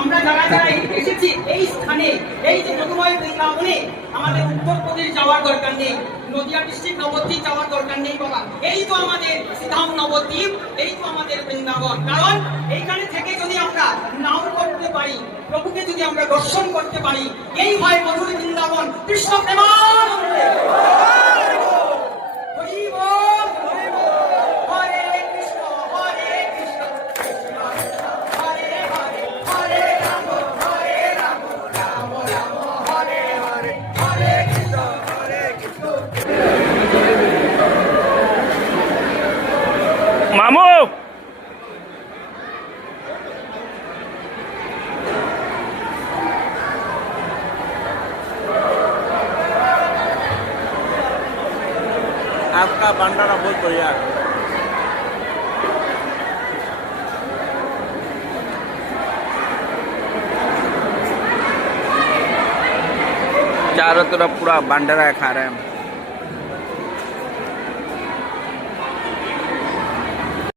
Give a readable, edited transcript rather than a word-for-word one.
আমরা যারা যারা এসেছি এই স্থানে, এই যে মধুময় বৃন্দাবনে, আমাদের উত্তরপ্রদেশ যাওয়ার দরকার নেই, নদিয়া ডিস্ট্রিক্ট নবদ্বীপ যাওয়ার দরকার নেই বাবা। এই তো আমাদের শ্রীধাম নবদ্বীপ, এই তো আমাদের বৃন্দাবন। কারণ এইখানে থেকে যদি আমরা নাম করতে পারি, প্রভুকে যদি আমরা দর্শন করতে পারি, এই হয় মধুর বৃন্দাবন। কৃষ্ণ প্রেমানন্দে मामू आपका भंडारा बहुत बढ़िया है। चारों तरफ पूरा भंडारा खा रहे हैं।